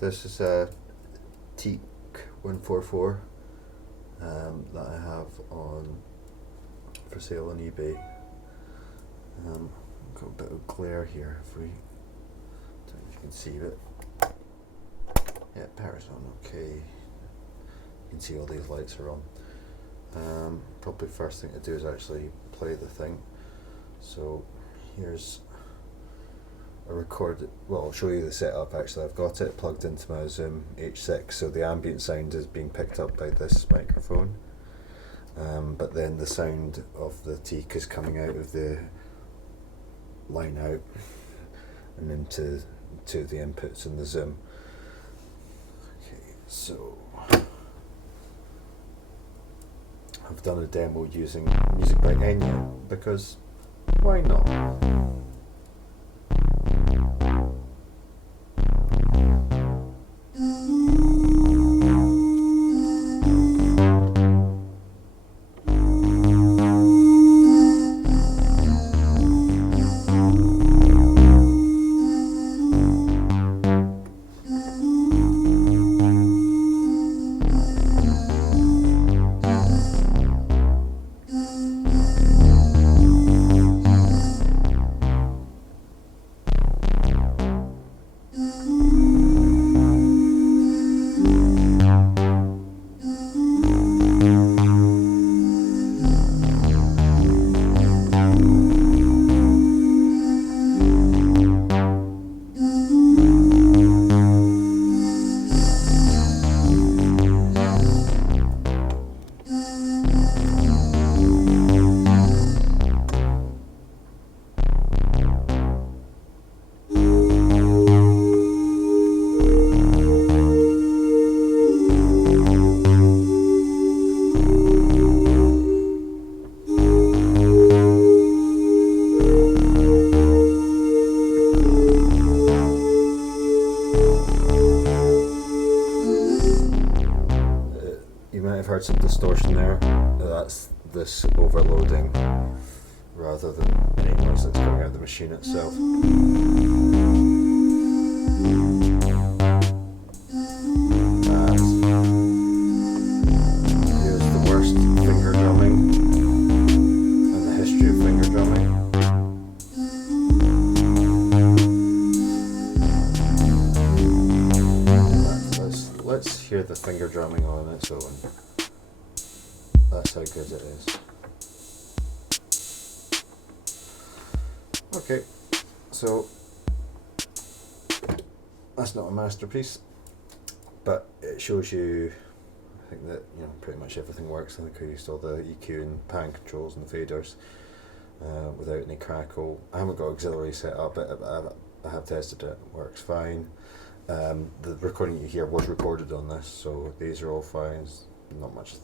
This is a Teac 144 that I have on for sale on eBay. Got a bit of glare here if we don't know if you can see it. Yeah, power's on okay. You can see all these lights are on. Probably first thing to do is actually play the thing. So here's a record. Well, I'll show you the setup. Actually, I've got it plugged into my Zoom H6, so the ambient sound is being picked up by this microphone, but then the sound of the Teac is coming out of the line out and into the inputs in the Zoom. Okay, so I've done a demo using music by Enya because why not? You might have heard some distortion there. That's this overloading rather than any noise that's coming out of the machine itself. Here's the worst finger drumming and the history of finger drumming. Let's hear the finger drumming on its own. That's how good it is. Okay, so that's not a masterpiece, but it shows you, I think that, you know, pretty much everything works. I think I used all the EQ and pan controls and the faders without any crackle. I haven't got auxiliary set up, but I have tested it. It works fine. The recording you hear was recorded on this, so these are all fine. Not much.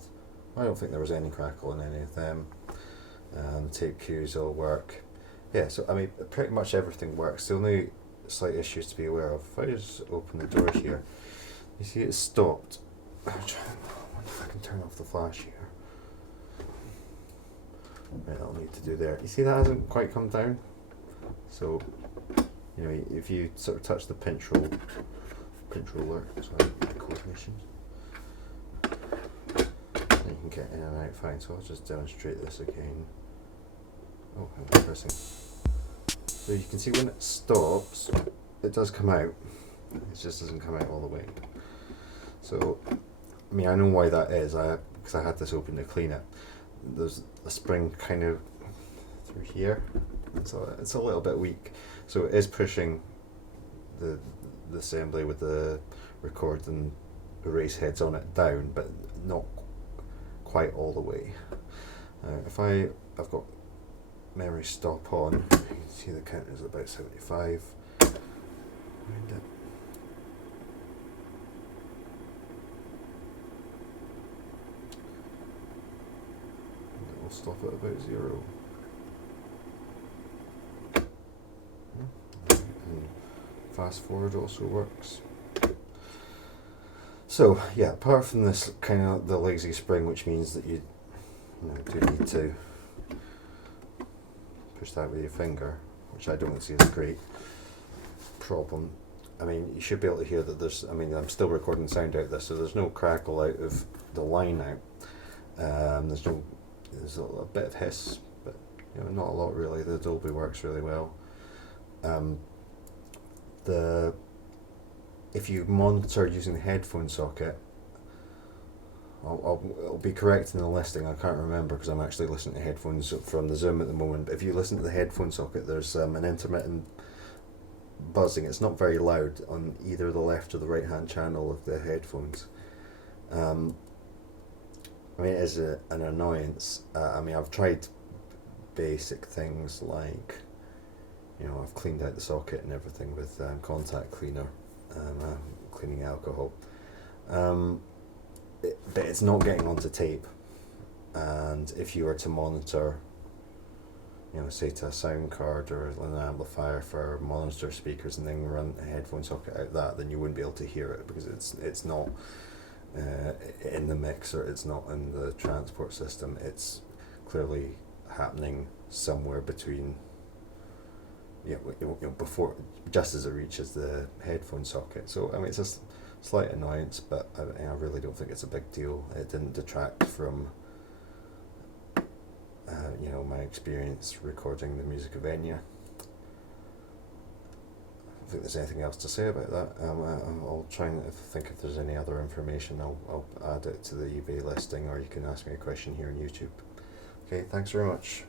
I don't think there was any crackle in any of them. Tape cues all work. Yeah, so I mean, pretty much everything works. The only slight issues to be aware of, if I just open the door here, you see it's stopped. I wonder if I can turn off the flash here. Right, I'll need to do there. You see that hasn't quite come down? So, you know, if you sort of touch the pinch roller, sorry, coordination, then you can get in and out fine. So I'll just demonstrate this again. Oh, I'm pressing. So you can see when it stops, it does come out. It just doesn't come out all the way. So, I mean, I know why that is. Because I had this open to clean it. There's a spring kind of through here, so it's a little bit weak. So it is pushing the assembly with the record and erase heads on it down, but not quite all the way. If I've got memory stop on, you can see the count is about 75. And it will stop at about 0. And fast forward also works. So yeah, apart from this kind of the lazy spring, which means that you do need to push that with your finger, which I don't see as a great problem. I mean, you should be able to hear that there's, I mean, I'm still recording sound out this, so there's no crackle out of the line out. There's a bit of hiss, but not a lot really. The Dolby works really well. If you monitor using the headphone socket, I'll be correct in the listing. I can't remember because I'm actually listening to headphones from the Zoom at the moment. But if you listen to the headphone socket, there's an intermittent buzzing. It's not very loud on either the left or the right hand channel of the headphones. I mean, it is an annoyance. I mean, I've tried basic things like, I've cleaned out the socket and everything with contact cleaner, cleaning alcohol. But it's not getting onto tape. And if you were to monitor, say to a sound card or an amplifier for monitor speakers and then run a headphone socket out that, then you wouldn't be able to hear it because it's not in the mixer, it's not in the transport system, it's clearly happening somewhere between, before, just as it reaches the headphone socket. So I mean, it's a slight annoyance, but I really don't think it's a big deal. It didn't detract from my experience recording the music of Enya. I don't think there's anything else to say about that. I'll try and think if there's any other information. I'll add it to the eBay listing, or you can ask me a question here on YouTube. Okay, thanks very much.